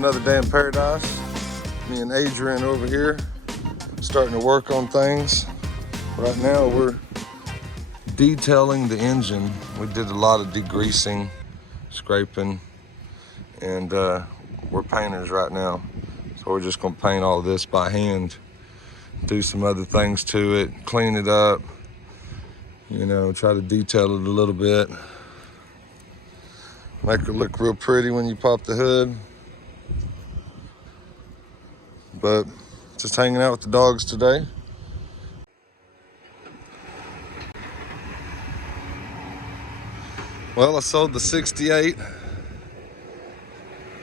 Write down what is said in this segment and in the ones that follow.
another day in paradise. Me and Adrian over here starting to work on things. Right now we're detailing the engine. We did a lot of degreasing, scraping, and we're painters right now. So we're just gonna paint all this by hand, do some other things to it, clean it up, you know, try to detail it a little bit. Make it look real pretty when you pop the hood. But just hanging out with the dogs today. Well, I sold the 68.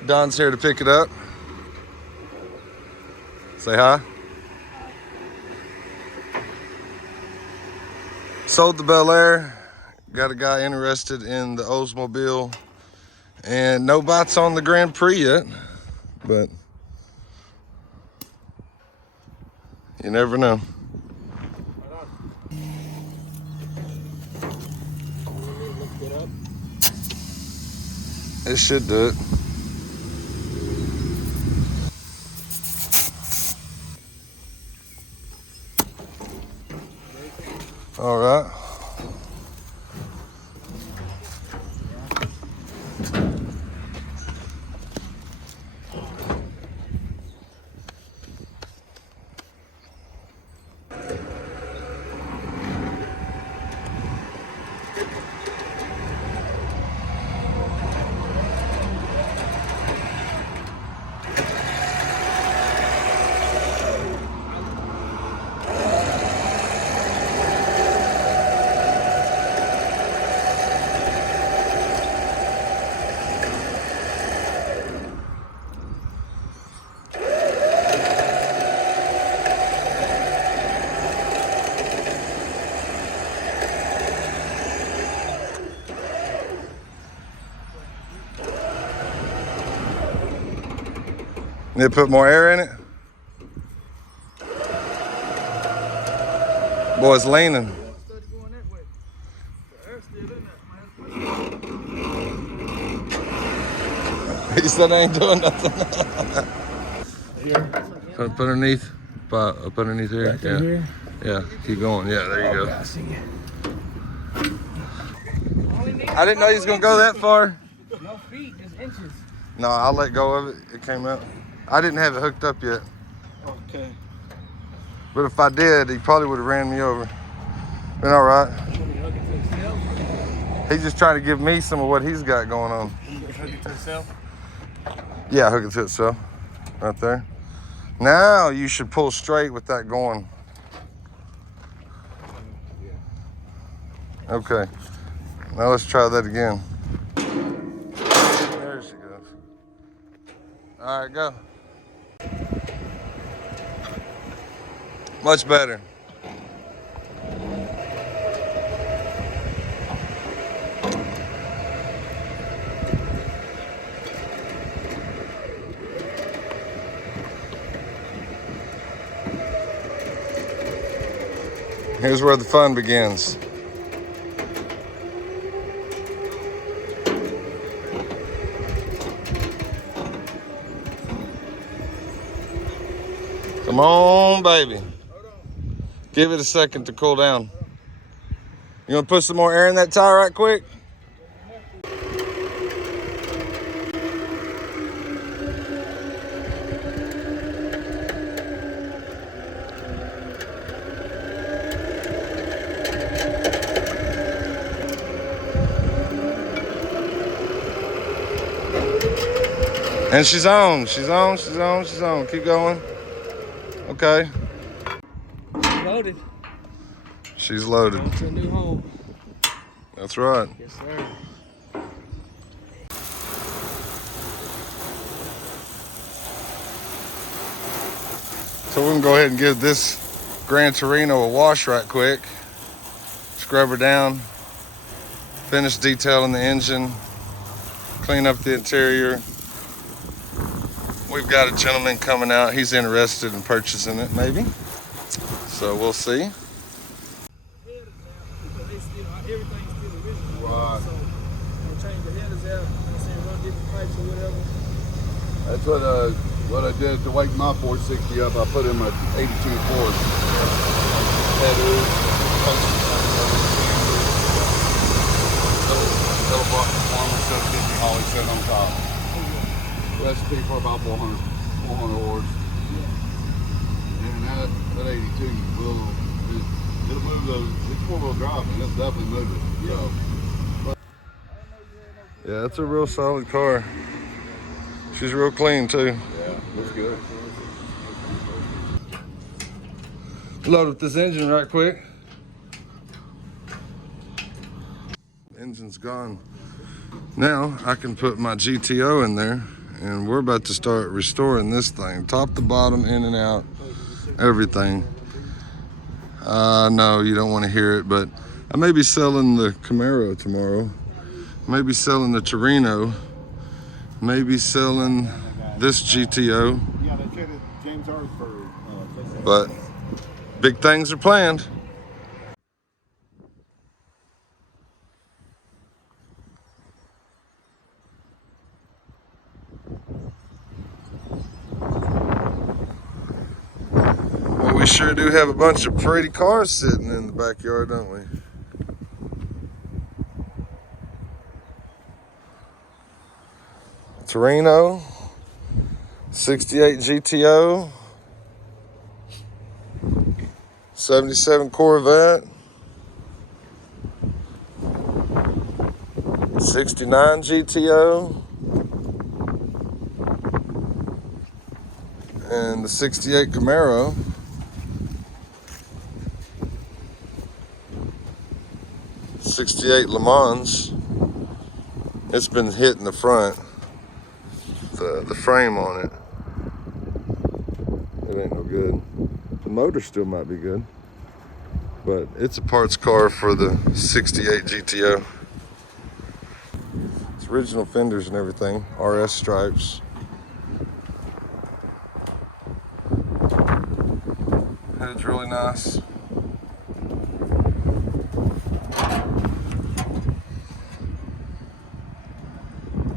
Don's here to pick it up. Say hi. Sold the Bel Air. Got a guy interested in the Oldsmobile. And no bites on the Grand Prix yet, but you never know. It should do it. All right. Need to put more air in it? Boy, it's leaning. He said I ain't doing nothing. Put underneath. Up underneath here. Right there, here? Yeah, keep going. Yeah, there you go. I see you. I didn't know he was going to go that far. No feet, just inches. No, I'll let go of it. It came out. I didn't have it hooked up yet. Okay. But if I did, he probably would have ran me over. Been all right. He's just trying to give me some of what he's got going on. Hook it to itself? Yeah, hook it to itself. Right there. Now you should pull straight with that going. Okay. Now let's try that again. There she goes. All right, go. Much better. Here's where the fun begins. Come on, baby. Give it a second to cool down. You want to put some more air in that tire right quick? And she's on. Keep going. Okay. Loaded. She's loaded. On to a new home. That's right. Yes, sir. So we're gonna go ahead and give this Gran Torino a wash right quick. Scrub her down. Finish detailing the engine. Clean up the interior. We've got a gentleman coming out. He's interested in purchasing it, maybe. So we'll see. Right. So, change the headers out, run different pipes or whatever. That's what I did to wake my 460 up. I put in my 82 Ford. Headers, double block performance, 750 Holly set on top. Recipe for about 400 horse. And that 82 it'll move those. It's 4-wheel drive, and it'll definitely move it. So. Yeah, it's a real solid car. She's real clean too. Yeah, looks good. Load up this engine right quick. Engine's gone. Now I can put my GTO in there, and we're about to start restoring this thing, top to bottom, in and out, everything. No, you don't want to hear it, but I may be selling the Camaro tomorrow. Maybe selling the Torino. Maybe selling this GTO. Yeah, they traded James R for But big things are planned. Well, we sure do have a bunch of pretty cars sitting in the backyard, don't we? Torino, 68 GTO, 77 Corvette, 69 GTO, and the 68 Camaro. '68 Le Mans. It's been hit in the front. The frame on it. It ain't no good. The motor still might be good, but it's a parts car for the 68 GTO. It's original fenders and everything, RS stripes. Hood's really nice.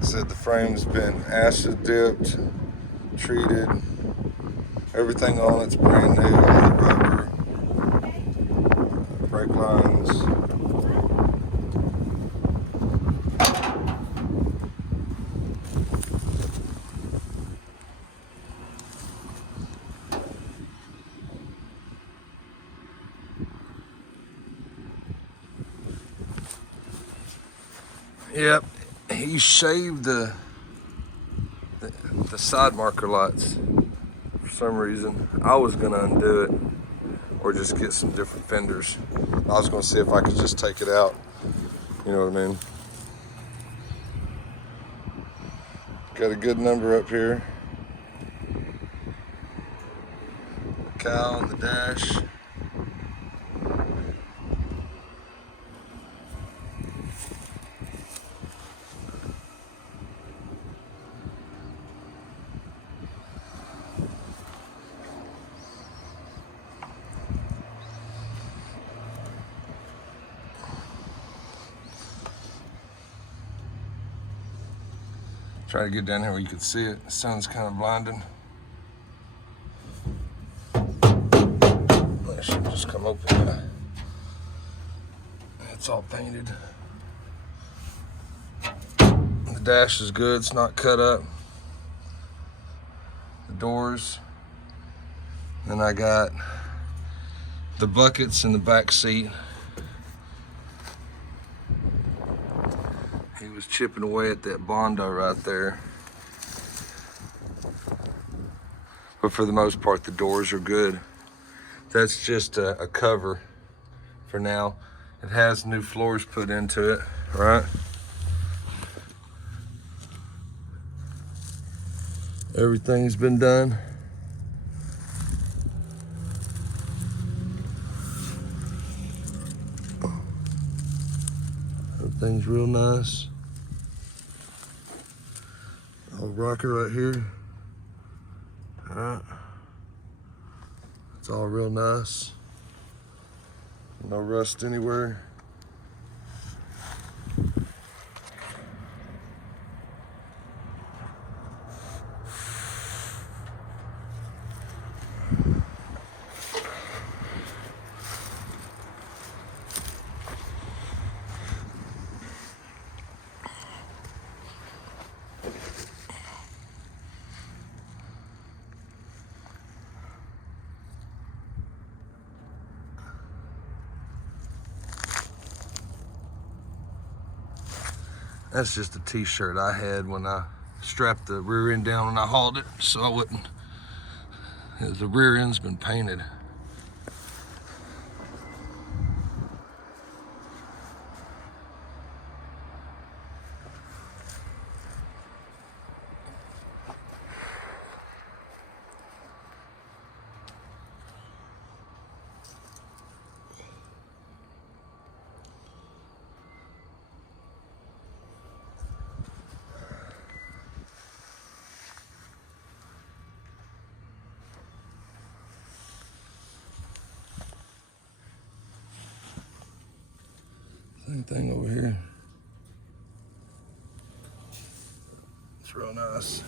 Said the frame's been acid dipped, treated. Everything on it's brand new. All the rubber, brake lines. Yep. He shaved the side marker lights for some reason. I was gonna undo it or just get some different fenders. I was gonna see if I could just take it out. You know what I mean? Got a good number up here. A cow on the dash. Try to get down here where you can see it. The sun's kind of blinding. That should just come open. It's all painted. The dash is good, it's not cut up. The doors. Then I got the buckets in the back seat. He was chipping away at that Bondo right there. But for the most part, the doors are good. That's just a cover for now. It has new floors put into it, right? Everything's been done. Everything's real nice. Old rocker right here. All right. It's all real nice. No rust anywhere. That's just a t-shirt I had when I strapped the rear end down when I hauled it, so I wouldn't. The rear end's been painted. Same thing over here. It's real nice.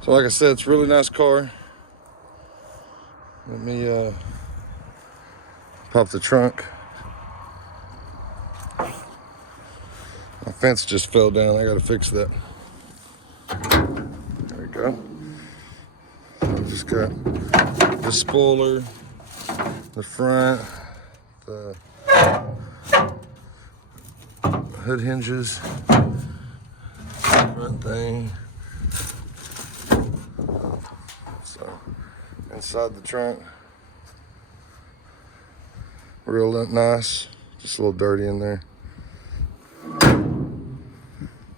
So like I said, it's a really nice car. Let me pop the trunk. My fence just fell down. I gotta fix that. There we go. So I've just got the spoiler, the front, the hood hinges, front thing. So inside the trunk, real nice. Just a little dirty in there.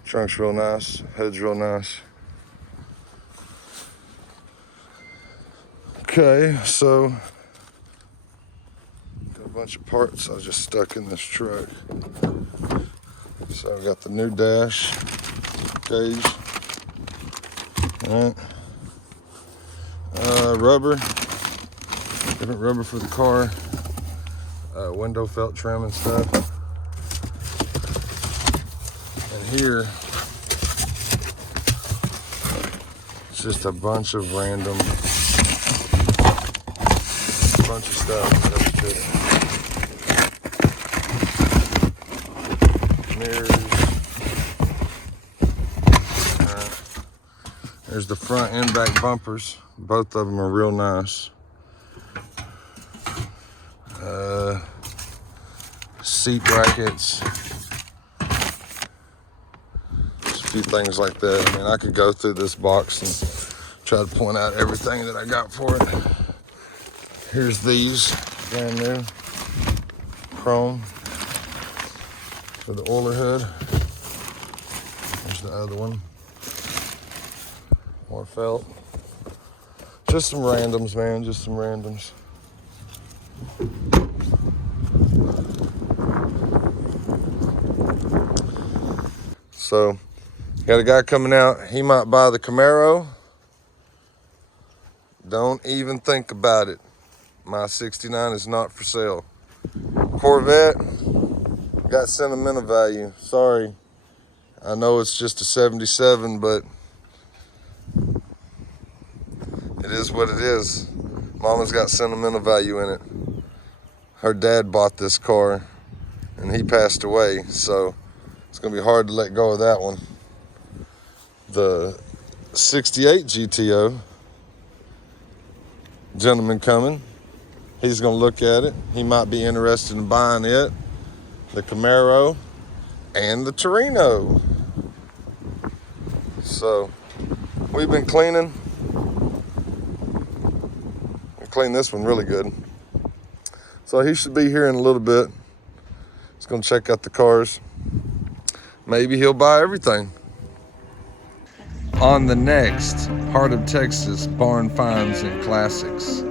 Trunk's real nice, hood's real nice. Okay, so got a bunch of parts I just stuck in this truck. So I got the new dash cage. All right. Rubber, different rubber for the car. Window felt trim and stuff. And here, it's just a bunch of random, bunch of stuff. Mirrors. There's the front and back bumpers. Both of them are real nice. Seat brackets. Just a few things like that. I mean, I could go through this box and try to point out everything that I got for it. Here's these, brand new. Chrome for the oiler hood. There's the other one. More felt. Just some randoms, man, just some randoms. So, got a guy coming out. He might buy the Camaro. Don't even think about it. My 69 is not for sale. Corvette, got sentimental value. Sorry. I know it's just a 77, but it is what it is. Mama's got sentimental value in it. Her dad bought this car and he passed away, so it's gonna be hard to let go of that one. The 68 GTO, gentleman coming. He's gonna look at it. He might be interested in buying it, the Camaro, and the Torino. So we've been cleaning. We cleaned this one really good. So he should be here in a little bit. He's gonna check out the cars. Maybe he'll buy everything. On the next Heart of Texas Barn Finds and Classics.